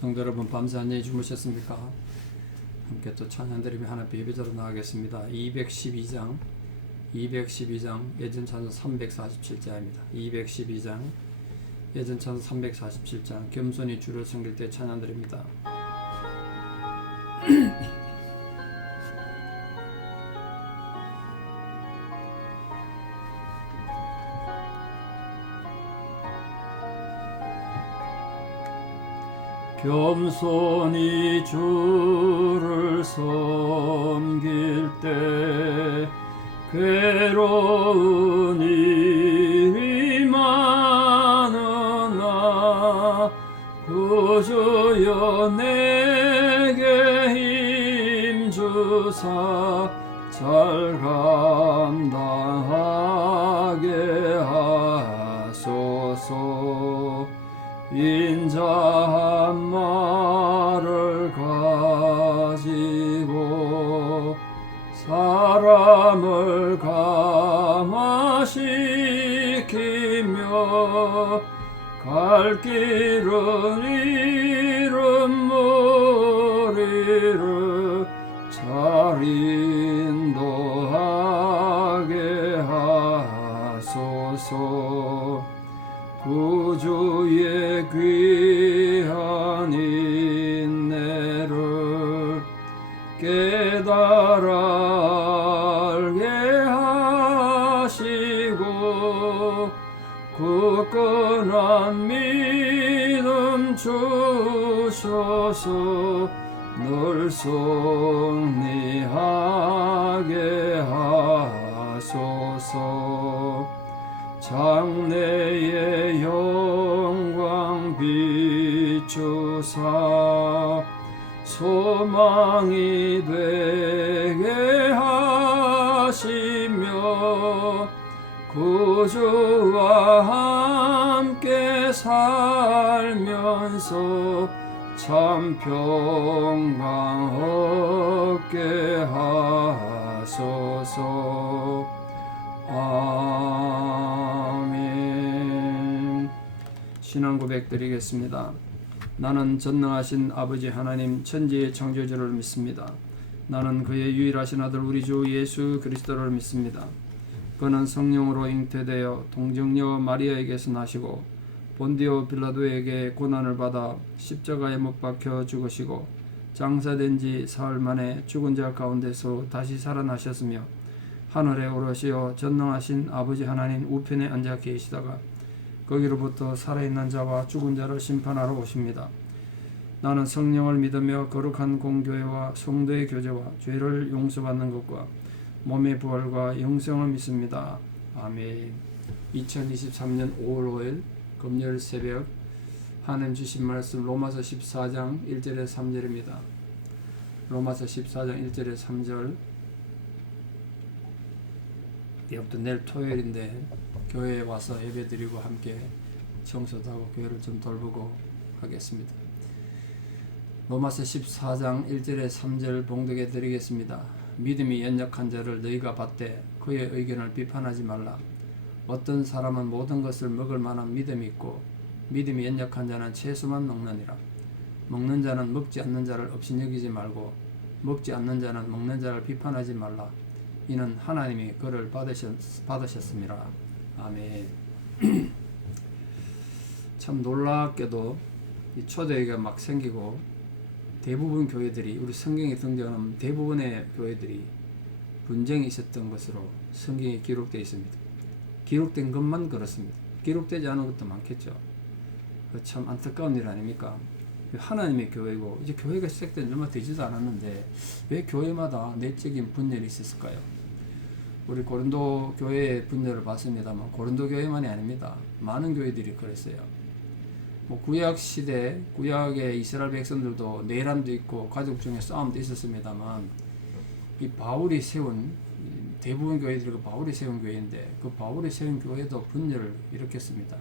성도 여러분, 밤새 안녕히 주무셨습니까? 함께 또 찬양드리며 하나님 예배자로 나가겠습니다. 212장 예전 찬송 347자입니다. 212장 예전 찬송 347장 겸손히 주를 섬길 때 찬양드립니다. 겸손히 주를 섬길 때 괴로운 일이 많으나 구주여 내게 힘주사 잘 감당하게 하소서. 인자한 말을 가지고 사람을 감화시키며 갈 길을 잃은 무리를 잘 인도하게 하소서. 구주의 귀한 인내를 깨달아 알게 하시고 굳건한 믿음 주셔서 늘 승리하게 하소서. 장래의 영광 비추사 소망이 되게 하시며 구주와 함께 살면서 참 평강 얻게 하소서. 아멘. 신앙 고백 드리겠습니다. 나는 전능하신 아버지 하나님 천지의 창조주를 믿습니다. 나는 그의 유일하신 아들 우리 주 예수 그리스도를 믿습니다. 그는 성령으로 잉태되어 동정녀 마리아에게서 나시고 본디오 빌라도에게 고난을 받아 십자가에 못 박혀 죽으시고 장사된 지 사흘 만에 죽은 자 가운데서 다시 살아나셨으며 하늘에 오르시어 전능하신 아버지 하나님 우편에 앉아 계시다가 거기로부터 살아있는 자와 죽은 자를 심판하러 오십니다. 나는 성령을 믿으며 거룩한 공교회와 성도의 교제와 죄를 용서받는 것과 몸의 부활과 영생을 믿습니다. 아멘. 2023년 5월 5일 금요일 새벽 하나님 주신 말씀 로마서 14장 1절에 3절입니다. 로마서 14장 1절에 3절. 이제부터 내일 토요일인데 교회에 와서 예배드리고 함께 청소도 하고 교회를 좀 돌보고 하겠습니다. 로마서 14장 1절에 3절 봉독해 드리겠습니다. 믿음이 연약한 자를 너희가 받되 그의 의견을 비판하지 말라. 어떤 사람은 모든 것을 먹을 만한 믿음이 있고 믿음이 연약한 자는 채소만 먹느니라. 먹는 자는 먹지 않는 자를 업신여기지 말고 먹지 않는 자는 먹는 자를 비판하지 말라. 이는 하나님이 그를 받으셨습니다. 아멘. 참 놀랍게도 이 초대교회가 막 생기고 대부분 교회들이 우리 성경에 등장하는 대부분의 교회들이 분쟁이 있었던 것으로 성경에 기록되어 있습니다. 기록된 것만 그렇습니다. 기록되지 않은 것도 많겠죠. 참 안타까운 일 아닙니까? 하나님의 교회고 이제 교회가 시작된 지 얼마 되지도 않았는데 왜 교회마다 내적인 분열이 있었을까요? 우리 고린도 교회의 분열을 봤습니다만 고린도 교회만이 아닙니다. 많은 교회들이 그랬어요. 구약 시대, 구약의 이스라엘 백성들도 내란도 있고 가족 중에 싸움도 있었습니다만 이 바울이 세운 대부분 교회들이 바울이 세운 교회인데 그 바울이 세운 교회도 분열을 일으켰습니다.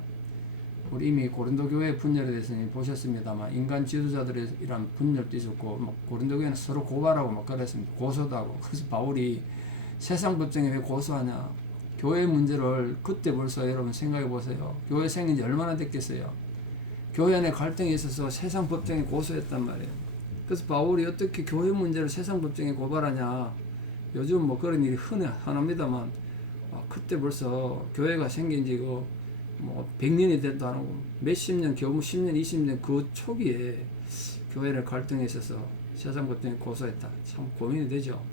우리 이미 고린도 교회의 분열에 대해서는 보셨습니다만 인간 지도자들의 이런 분열도 있었고 고린도 교회는 서로 고발하고 막 그랬습니다. 고소도 하고. 그래서 바울이 세상 법정에 왜 고소하냐? 교회 문제를 그때 벌써 여러분 생각해 보세요. 교회 생긴 지 얼마나 됐겠어요? 교회 안에 갈등이 있어서 세상 법정에 고소했단 말이에요. 그래서 바울이 어떻게 교회 문제를 세상 법정에 고발하냐. 요즘 뭐 그런 일이 흔합니다만 그때 벌써 교회가 생긴 지 뭐 100년이 됐도 안 하고 몇십 년, 겨우 10년, 20년 그 초기에 교회를 갈등에 있어서 세상 법정에 고소했다. 참 고민이 되죠.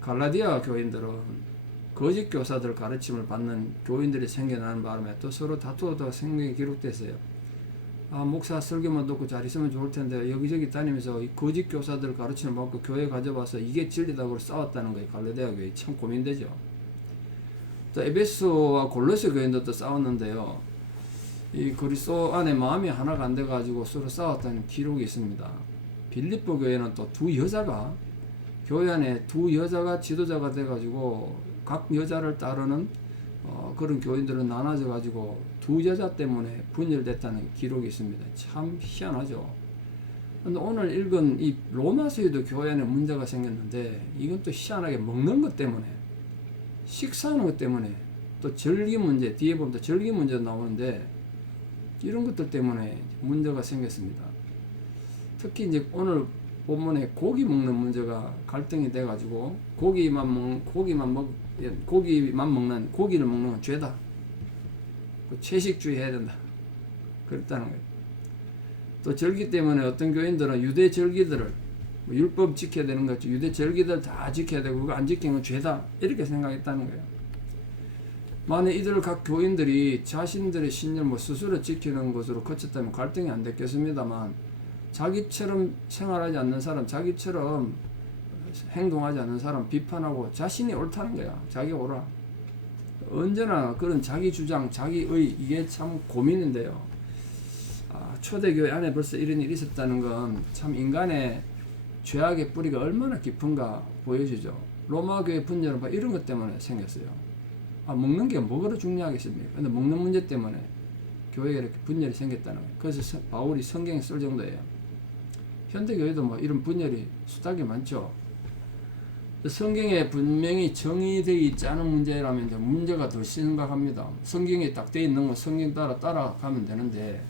갈라디아 교인들은 거짓 교사들 가르침을 받는 교인들이 생겨나는 바람에 또 서로 다투어도 생명이 기록됐어요. 목사 설교만 듣고 잘 있으면 좋을 텐데 여기저기 다니면서 이 거짓 교사들 가르침을 받고 교회 가져와서 이게 진리다고 싸웠다는 거예요. 갈라디아 교회 참 고민되죠. 또 에베소와 골로새 교인들도 싸웠는데요. 이 그리스도 안에 마음이 하나가 안 돼가지고 서로 싸웠다는 기록이 있습니다. 빌립보 교회는 또 두 여자가 교회 안에 두 여자가 지도자가 돼가지고 각 여자를 따르는 그런 교인들은 나눠져 가지고 두 여자 때문에 분열됐다는 기록이 있습니다. 참 희한하죠. 근데 오늘 읽은 이 로마서에도 교회 안에 문제가 생겼는데 이건 또 희한하게 먹는 것 때문에 식사하는 것 때문에 또 절기 문제 뒤에 보면 또 절기 문제도 나오는데 이런 것들 때문에 문제가 생겼습니다. 특히 이제 오늘 본문에 고기 먹는 문제가 갈등이 돼가지고 고기를 먹는 건 죄다. 채식주의 해야 된다. 그랬다는 거예요. 또 절기 때문에 어떤 교인들은 유대 절기들을 율법 지켜야 되는 거죠. 유대 절기들 다 지켜야 되고 그거 안 지키면 죄다. 이렇게 생각했다는 거예요. 만약 이들 각 교인들이 자신들의 신념 스스로 지키는 것으로 거쳤다면 갈등이 안 됐겠습니다만 자기처럼 생활하지 않는 사람, 자기처럼 행동하지 않는 사람 비판하고 자신이 옳다는 거야. 자기가 옳아. 언제나 그런 자기 주장, 자기의 이게 참 고민인데요. 초대교회 안에 벌써 이런 일이 있었다는 건 참 인간의 죄악의 뿌리가 얼마나 깊은가 보여주죠. 로마 교회 분열은 이런 것 때문에 생겼어요. 먹는 게 뭐가 중요하겠습니까? 근데 먹는 문제 때문에 교회가 이렇게 분열이 생겼다는 거예요. 그래서 바울이 성경에 쓸 정도예요. 현대교회도 뭐 이런 분열이 수탁이 많죠. 성경에 분명히 정의되어 있지 않은 문제라면 이제 문제가 더 심각합니다. 성경에 딱 되어 있는 건 성경 따라가면 되는데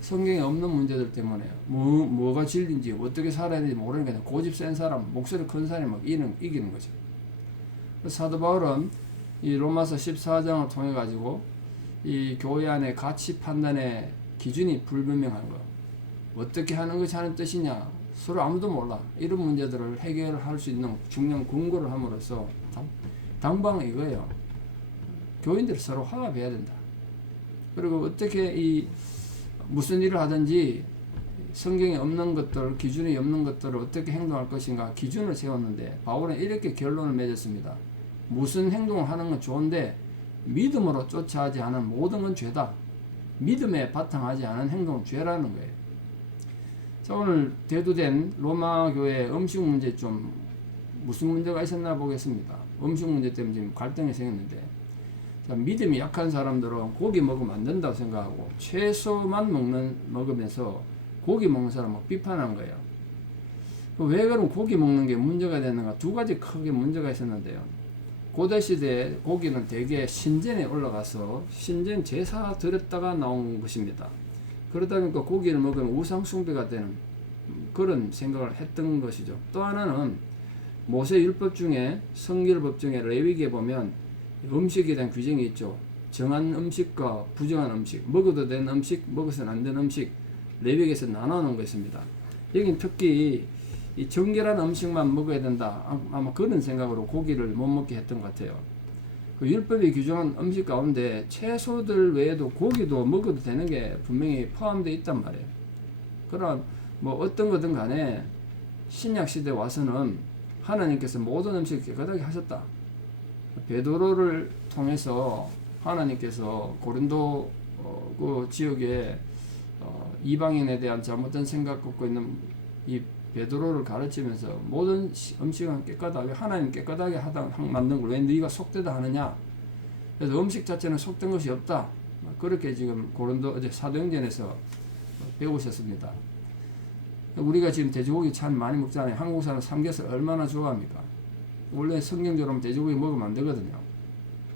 성경에 없는 문제들 때문에 뭐가 진리인지 어떻게 살아야 되는지 모르니까 고집 센 사람, 목소리 큰 사람이 막 이기는 거죠. 사도 바울은 이 로마서 14장을 통해 가지고 이 교회 안에 가치 판단의 기준이 불분명한 거. 어떻게 하는 것이 하는 뜻이냐? 서로 아무도 몰라. 이런 문제들을 해결할 수 있는 중요한 근거를 함으로써 당방 이거예요. 교인들이 서로 화합해야 된다. 그리고 어떻게 무슨 일을 하든지 성경에 없는 것들, 기준이 없는 것들을 어떻게 행동할 것인가 기준을 세웠는데 바울은 이렇게 결론을 맺었습니다. 무슨 행동을 하는 건 좋은데 믿음으로 쫓아하지 않은 모든 건 죄다. 믿음에 바탕하지 않은 행동은 죄라는 거예요. 자, 오늘 대두된 로마 교회 음식 문제 좀 무슨 문제가 있었나 보겠습니다. 음식 문제 때문에 지금 갈등이 생겼는데 자, 믿음이 약한 사람들은 고기 먹으면 안 된다고 생각하고 채소만 먹으면서 고기 먹는 사람은 비판한 거예요. 왜 그럼 고기 먹는 게 문제가 되는가? 두 가지 크게 문제가 있었는데요. 고대시대에 고기는 대개 신전에 올라가서 신전 제사 드렸다가 나온 것입니다. 그러다 보니까 고기를 먹으면 우상 숭배가 되는 그런 생각을 했던 것이죠. 또 하나는 모세 율법 중에 성결법 중에 레위기에 보면 음식에 대한 규정이 있죠. 정한 음식과 부정한 음식, 먹어도 되는 음식, 먹어서는 안 되는 음식, 레위기에서 나눠놓은 것입니다. 여긴 특히 이 정결한 음식만 먹어야 된다. 아마 그런 생각으로 고기를 못 먹게 했던 것 같아요. 그 율법이 규정한 음식 가운데 채소들 외에도 고기도 먹어도 되는 게 분명히 포함되어 있단 말이에요. 그럼 뭐 어떤 거든 간에 신약 시대 와서는 하나님께서 모든 음식을 깨끗하게 하셨다. 베드로를 통해서 하나님께서 고린도 그 지역에 이방인에 대한 잘못된 생각 갖고 있는 이 베드로를 가르치면서 모든 음식은 깨끗하게 하나님 깨끗하게 만든 걸 왜 네가 속되다 하느냐. 그래서 음식 자체는 속된 것이 없다. 그렇게 지금 고린도 어제 사도행전에서 배우셨습니다. 우리가 지금 돼지고기 참 많이 먹잖아요. 한국 사람 삼겹살 얼마나 좋아합니까? 원래 성경적으로 돼지고기 먹으면 안 되거든요.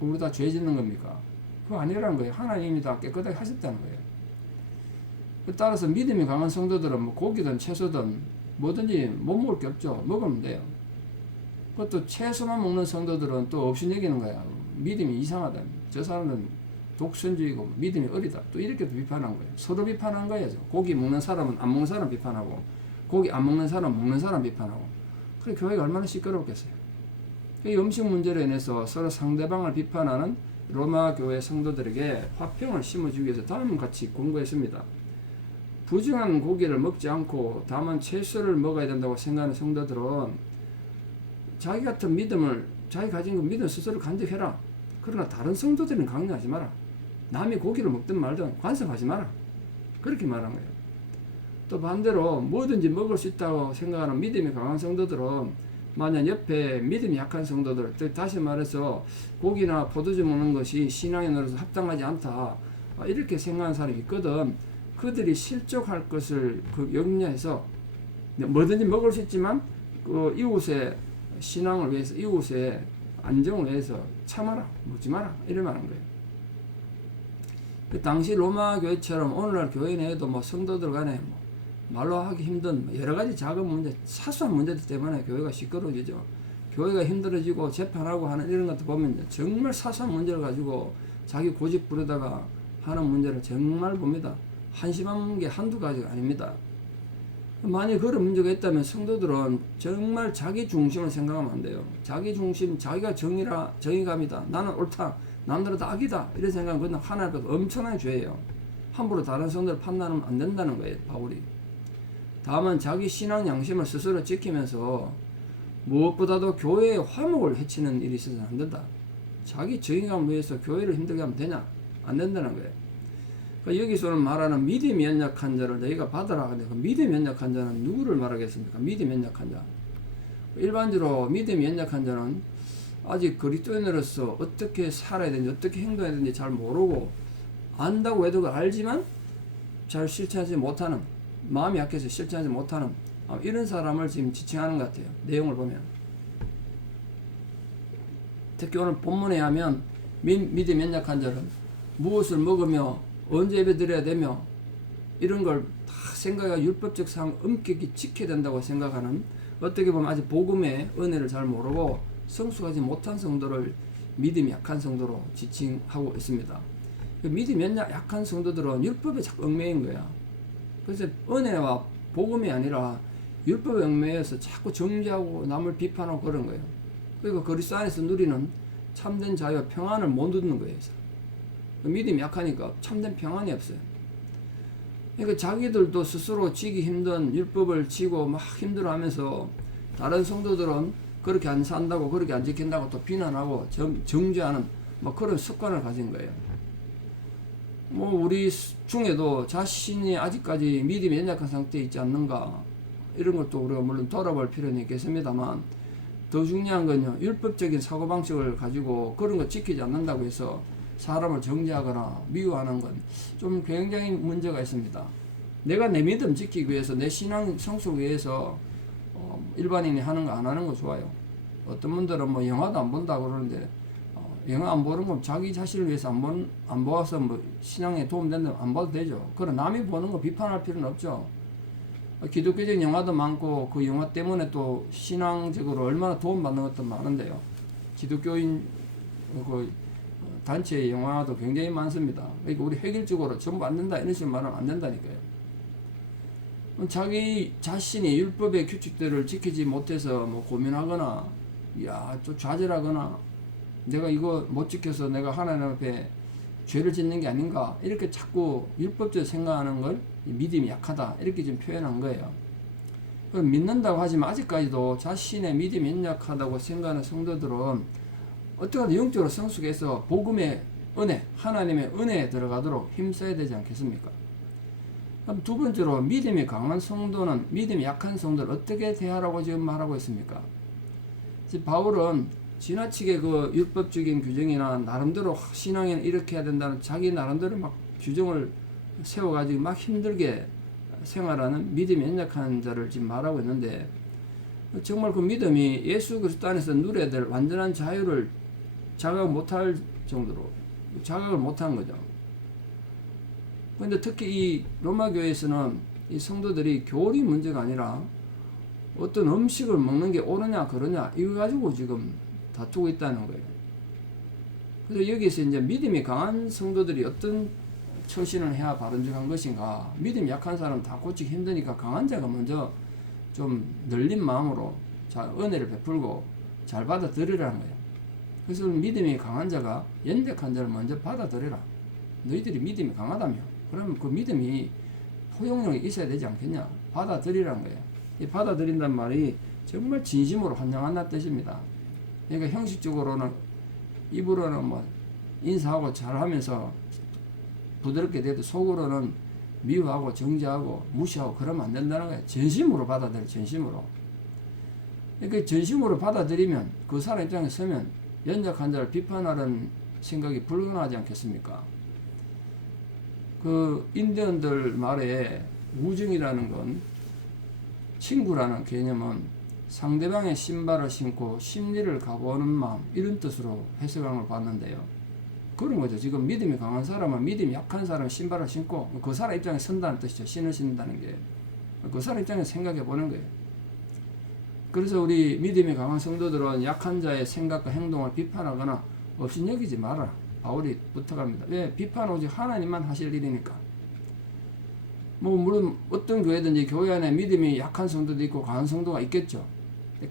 우리 다 죄 짓는 겁니까? 그거 아니라는 거예요. 하나님이 다 깨끗하게 하셨다는 거예요. 따라서 믿음이 강한 성도들은 뭐 고기든 채소든 뭐든지 못 먹을 게 없죠. 먹으면 돼요. 그것도 채소만 먹는 성도들은 또 없이 여기는 거야. 믿음이 이상하다. 저 사람은 독선주의고 믿음이 어리다. 또 이렇게 비판한 거예요. 서로 비판한 거예요. 고기 먹는 사람은 안 먹는 사람 비판하고, 고기 안 먹는 사람은 먹는 사람 비판하고. 그래 교회가 얼마나 시끄럽겠어요. 이 음식 문제로 인해서 서로 상대방을 비판하는 로마 교회 성도들에게 화평을 심어주기 위해서 다음과 같이 공부했습니다. 부정한 고기를 먹지 않고 다만 채소를 먹어야 된다고 생각하는 성도들은 자기 같은 믿음을, 자기 가진 그 믿음 스스로 간직해라. 그러나 다른 성도들은 강요하지 마라. 남이 고기를 먹든 말든 간섭하지 마라. 그렇게 말한 거예요. 또 반대로 뭐든지 먹을 수 있다고 생각하는 믿음이 강한 성도들은 만약 옆에 믿음이 약한 성도들, 다시 말해서 고기나 포도주 먹는 것이 신앙에 넣어서 합당하지 않다, 이렇게 생각하는 사람이 있거든. 그들이 실족할 것을 염려해서 뭐든지 먹을 수 있지만 그 이웃의 신앙을 위해서, 이웃의 안정을 위해서 참아라, 먹지 마라, 이래 말한 거예요. 그 당시 로마 교회처럼 오늘날 교회 내에도 뭐 성도들 간에 뭐 말로 하기 힘든 여러 가지 작은 문제, 사소한 문제들 때문에 교회가 시끄러워지죠. 교회가 힘들어지고 재판하고 하는 이런 것도 보면 정말 사소한 문제를 가지고 자기 고집 부르다가 하는 문제를 정말 봅니다. 한심한 게 한두 가지가 아닙니다. 만약 그런 문제가 있다면 성도들은 정말 자기 중심을 생각하면 안 돼요. 자기 중심, 자기가 정의감이다. 나는 옳다. 남들은 다 악이다. 이런 생각은 그건 하나님 앞에서 엄청난 죄예요. 함부로 다른 성도를 판단하면 안 된다는 거예요, 바울이. 다만 자기 신앙 양심을 스스로 지키면서 무엇보다도 교회의 화목을 해치는 일이 있어서는 안 된다. 자기 정의감을 위해서 교회를 힘들게 하면 되냐? 안 된다는 거예요. 그러니까 여기서는 말하는 믿음이 연약한 자를 너희가 받아라. 근데 그 믿음이 연약한 자는 누구를 말하겠습니까? 믿음이 연약한 자. 일반적으로 믿음이 연약한 자는 아직 그리스도인으로서 어떻게 살아야 되는지, 어떻게 행동해야 되는지 잘 모르고, 안다고 해도 알지만 잘 실천하지 못하는, 마음이 약해서 실천하지 못하는 이런 사람을 지금 지칭하는 것 같아요. 내용을 보면. 특히 오늘 본문에 하면 믿음이 연약한 자는 무엇을 먹으며 언제 예배 드려야 되며 이런 걸 다 생각하고 율법적 사항 엄격히 지켜야 된다고 생각하는, 어떻게 보면 아직 복음의 은혜를 잘 모르고 성숙하지 못한 성도를 믿음이 약한 성도로 지칭하고 있습니다. 믿음이 약한 성도들은 율법에 자꾸 얽매인 거야. 그래서 은혜와 복음이 아니라 율법에 얽매여서 자꾸 정죄하고 남을 비판하고 그런 거예요. 그리고 그리스도 안에서 누리는 참된 자유와 평안을 못 누리는 거예요. 믿음이 약하니까 참된 평안이 없어요. 그러니까 자기들도 스스로 지기 힘든 율법을 지고 막 힘들어하면서 다른 성도들은 그렇게 안 산다고, 그렇게 안 지킨다고 또 비난하고 정죄하는 뭐 그런 습관을 가진 거예요. 뭐 우리 중에도 자신이 아직까지 믿음이 연약한 상태에 있지 않는가, 이런 것도 우리가 물론 돌아볼 필요는 있겠습니다만, 더 중요한 건요, 율법적인 사고방식을 가지고 그런 거 지키지 않는다고 해서 사람을 정죄하거나 미워하는 건 좀 굉장히 문제가 있습니다. 내가 내 믿음 지키기 위해서, 내 신앙 성숙 위해서 일반인이 하는 거 안 하는 거 좋아요. 어떤 분들은 뭐 영화도 안 본다고 그러는데, 영화 안 보는 건 자기 자신을 위해서 안 보아서 뭐 신앙에 도움된다면 안 봐도 되죠. 그러나 남이 보는 거 비판할 필요는 없죠. 기독교적 영화도 많고 그 영화 때문에 또 신앙적으로 얼마나 도움받는 것도 많은데요. 기독교인 그 단체 영화도 굉장히 많습니다. 그러니까 우리 획일적으로 전부 안 된다 이런 식으로 말하면 안 된다니까요. 자기 자신이 율법의 규칙들을 지키지 못해서 뭐 고민하거나, 좀 좌절하거나, 내가 이거 못 지켜서 내가 하나님 앞에 죄를 짓는 게 아닌가, 이렇게 자꾸 율법적으로 생각하는 걸 믿음이 약하다, 이렇게 좀 표현한 거예요. 그럼 믿는다고 하지만 아직까지도 자신의 믿음이 연약하다고 생각하는 성도들은 어떻게든 영적으로 성숙해서 복음의 은혜, 하나님의 은혜에 들어가도록 힘써야 되지 않겠습니까? 그럼 두 번째로, 믿음이 강한 성도는 믿음이 약한 성도를 어떻게 대하라고 지금 말하고 있습니까? 바울은 지나치게 그 율법적인 규정이나 나름대로 신앙에는 이렇게 해야 된다는 자기 나름대로 막 규정을 세워가지고 막 힘들게 생활하는 믿음이 연약한 자를 지금 말하고 있는데, 정말 그 믿음이 예수 그리스도 안에서 누려야 될 완전한 자유를 자각 못할 정도로 자각을 못한 거죠. 근데 특히 이 로마 교회에서는 이 성도들이 교리 문제가 아니라 어떤 음식을 먹는 게 옳으냐 그러냐 이거 가지고 지금 다투고 있다는 거예요. 그래서 여기서 이제 믿음이 강한 성도들이 어떤 처신을 해야 바른정한 것인가. 믿음이 약한 사람 다 고치기 힘드니까 강한 자가 먼저 좀 늘린 마음으로 잘 은혜를 베풀고 잘 받아들이라는 거예요. 그래서 믿음이 강한 자가 연약한 자를 먼저 받아들여라. 너희들이 믿음이 강하다며. 그러면 그 믿음이 포용력이 있어야 되지 않겠냐. 받아들이라는 거예요. 이 받아들인다는 말이 정말 진심으로 환영한다는 뜻입니다. 그러니까 형식적으로는 입으로는 뭐 인사하고 잘하면서 부드럽게 돼도 속으로는 미워하고 정죄하고 무시하고 그러면 안 된다는 거예요. 전심으로 받아들여. 전심으로. 그러니까 전심으로 받아들이면 그 사람 입장에 서면 연약한 자를 비판하는 생각이 불가능하지 않겠습니까? 그 인디언들 말에 우정이라는 건, 친구라는 개념은 상대방의 신발을 신고 심리를 가보는 마음, 이런 뜻으로 해석을 봤는데요. 그런 거죠. 지금 믿음이 강한 사람은 믿음이 약한 사람 신발을 신고 그 사람 입장에 선다는 뜻이죠. 신을 신다는 게. 그 사람 입장에 생각해 보는 거예요. 그래서 우리 믿음이 강한 성도들은 약한 자의 생각과 행동을 비판하거나 업신여기지 마라. 바울이 부탁합니다. 왜? 비판 오직 하나님만 하실 일이니까. 뭐 물론 어떤 교회든지 교회 안에 믿음이 약한 성도도 있고 강한 성도가 있겠죠.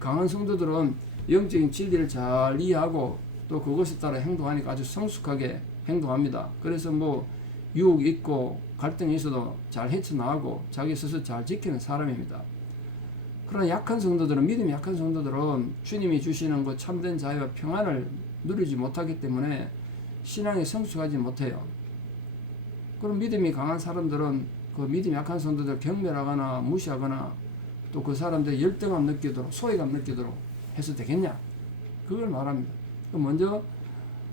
강한 성도들은 영적인 진리를 잘 이해하고 또 그것에 따라 행동하니까 아주 성숙하게 행동합니다. 그래서 뭐 유혹이 있고 갈등이 있어도 잘 헤쳐나가고 자기 스스로 잘 지키는 사람입니다. 그러나 약한 성도들은, 믿음이 약한 성도들은 주님이 주시는 그 참된 자유와 평안을 누리지 못하기 때문에 신앙이 성숙하지 못해요. 그럼 믿음이 강한 사람들은 그 믿음이 약한 성도들 경멸하거나 무시하거나 또 그 사람들 열등감 느끼도록, 소외감 느끼도록 해서 되겠냐? 그걸 말합니다. 먼저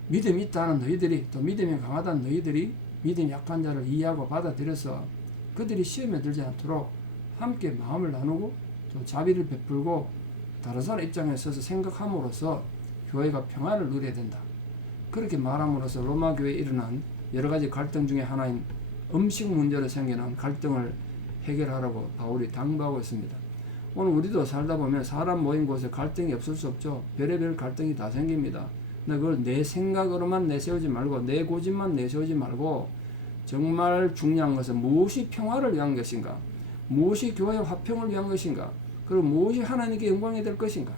믿음이 있다는 너희들이, 또 믿음이 강하다는 너희들이 믿음이 약한 자를 이해하고 받아들여서 그들이 시험에 들지 않도록 함께 마음을 나누고 또 자비를 베풀고 다른 사람 입장에 서서 생각함으로써 교회가 평안을 누려야 된다. 그렇게 말함으로써 로마 교회에 일어난 여러 가지 갈등 중에 하나인 음식 문제로 생겨난 갈등을 해결하라고 바울이 당부하고 있습니다. 오늘 우리도 살다 보면 사람 모인 곳에 갈등이 없을 수 없죠. 별의별 갈등이 다 생깁니다. 근데 그걸 내 생각으로만 내세우지 말고 내 고집만 내세우지 말고 정말 중요한 것은 무엇이 평화를 위한 것인가, 무엇이 교회의 화평을 위한 것인가, 그리고 무엇이 하나님께 영광이 될 것인가,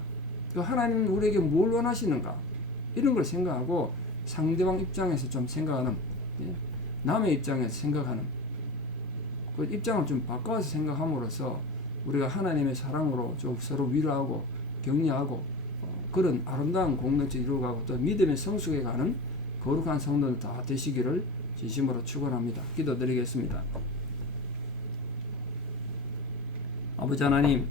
그 하나님은 우리에게 뭘 원하시는가, 이런 걸 생각하고 상대방 입장에서 좀 생각하는, 남의 입장에서 생각하는 그 입장을 좀 바꿔서 생각함으로써 우리가 하나님의 사랑으로 좀 서로 위로하고 격려하고 그런 아름다운 공동체 이루어가고 또 믿음의 성숙에 가는 거룩한 성도들 다 되시기를 진심으로 축원합니다. 기도드리겠습니다. 아버지 하나님,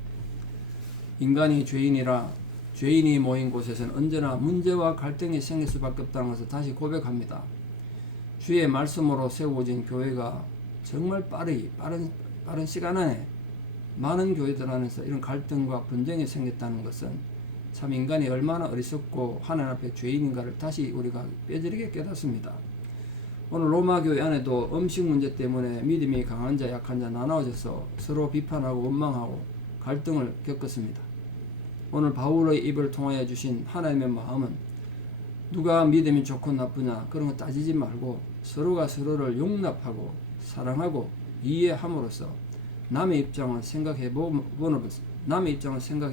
인간이 죄인이라 죄인이 모인 곳에서는 언제나 문제와 갈등이 생길 수밖에 없다는 것을 다시 고백합니다. 주의 말씀으로 세워진 교회가 정말 빠른 시간 안에 많은 교회들 안에서 이런 갈등과 분쟁이 생겼다는 것은 참 인간이 얼마나 어리석고 하나님 앞에 죄인인가를 다시 우리가 뼈저리게 깨닫습니다. 오늘 로마 교회 안에도 음식 문제 때문에 믿음이 강한 자 약한 자 나눠져서 서로 비판하고 원망하고 갈등을 겪었습니다. 오늘 바울의 입을 통하여 주신 하나님의 마음은 누가 믿음이 좋고 나쁘냐 그런 거 따지지 말고 서로가 서로를 용납하고 사랑하고 이해함으로써 남의 입장을 생각해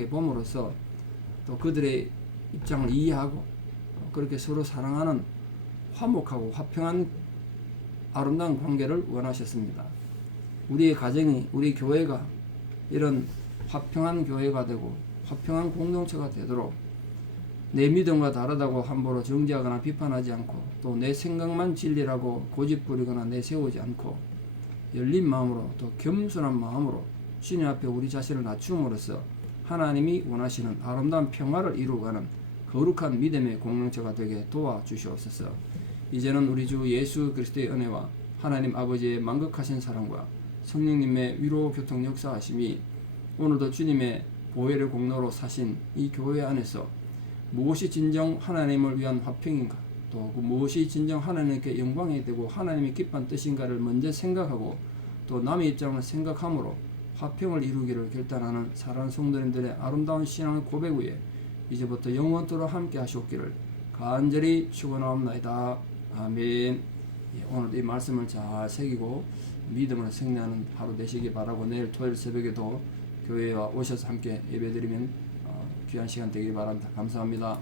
봄으로써 또 그들의 입장을 이해하고 그렇게 서로 사랑하는 화목하고 화평한 아름다운 관계를 원하셨습니다. 우리의 가정이, 우리 교회가 이런 화평한 교회가 되고 화평한 공동체가 되도록 내 믿음과 다르다고 함부로 정죄하거나 비판하지 않고 또 내 생각만 진리라고 고집부리거나 내세우지 않고 열린 마음으로 또 겸손한 마음으로 주님 앞에 우리 자신을 낮춤으로써 하나님이 원하시는 아름다운 평화를 이루어가는 거룩한 믿음의 공동체가 되게 도와주시옵소서. 이제는 우리 주 예수 그리스도의 은혜와 하나님 아버지의 만극하신 사랑과 성령님의 위로 교통 역사하심이 오늘도 주님의 보혈의 공로로 사신 이 교회 안에서 무엇이 진정 하나님을 위한 화평인가, 또 그 무엇이 진정 하나님께 영광이 되고 하나님의 기뻐한 뜻인가를 먼저 생각하고 또 남의 입장을 생각함으로 화평을 이루기를 결단하는 사랑하는 성도님들의 아름다운 신앙의 고백 위에 이제부터 영원토록 함께 하시옵기를 간절히 축원하옵나이다. 아멘. 오늘 이 말씀을 잘 새기고 믿음으로 승리하는 하루 되시기 바라고 내일 토요일 새벽에도 교회에 오셔서 함께 예배드리면 귀한 시간 되길 바랍니다. 감사합니다.